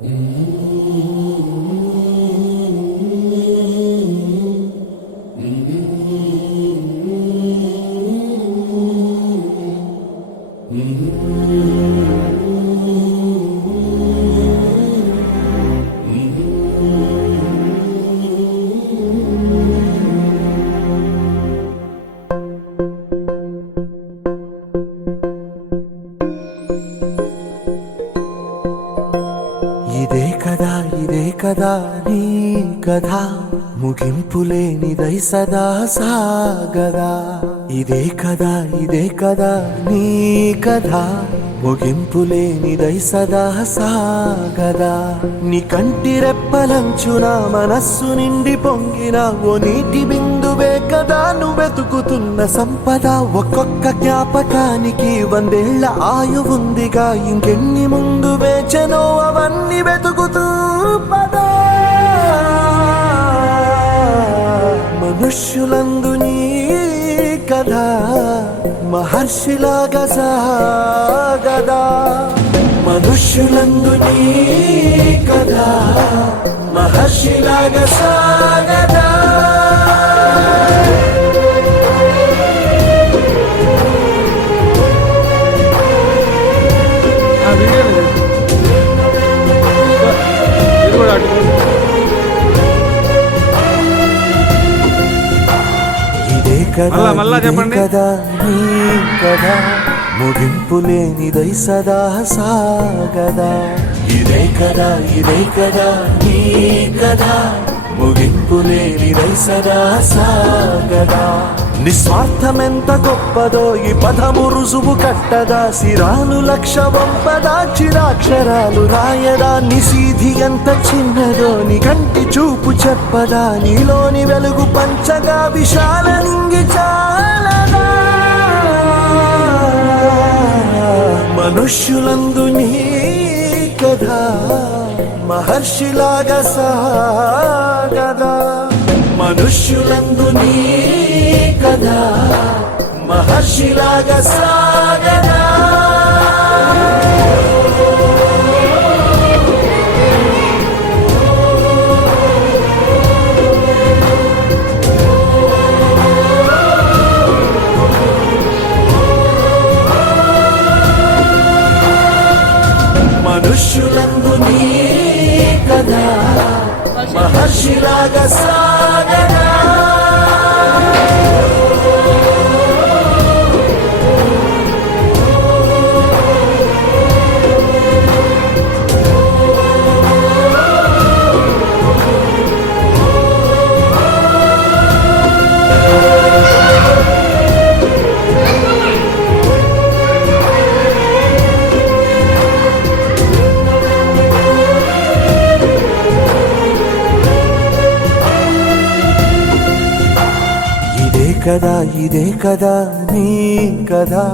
ఇదే కదా నీ కథ ముగింపులేనిదై సదా సాగదా. ఇదే కదా నీ కథ ముగింపులేనిదై సదా సాగదా. నీ కంటి రెప్పలంచున మనస్సు నిండి పొంగిన ఓ నీటి బిందువే కదా నువ్వెతుకుతున్న సంపద. ఒక్కొక్క జ్ఞాపకానికి 100 ఏళ్ల ఆయువుందిగా, ఇంకెన్ని ముందు వేచనో అవన్నీ వెతుకుతూ పదా. మనుష్యులందు నీ కథ మహర్షిలాగా సాగదా. మనుష్యులందు నీ కథ మహర్షిలాగా సాగదా. కదా నీ కదా ముగింపులేనిదై సదా సాగదా. ఇదే కదా నీ కదా ముగింపులేనిదై సదా సాగదా. నిస్వార్థమెంత గొప్పదో ఈ పదము రుజువు కట్టదా. సిరాలు లక్ష వంపదా, చిరాక్షరాలు రాయదా. నిశీధి ఎంత చిన్నదో నీ కంటి చూపు చెప్పదా. నీలోని వెలుగు పంచగా విశాల నింగి చాలదా. మనుష్యులందు నీ కథ మహర్షిలాగా సాగదా. మనుష్యులందు నీ కథ మహర్షిలాగా సాగదా. మనుష్యులందు నీ కథ మహర్షిలాగా సాగదా. ఇదే కదా నీ కదా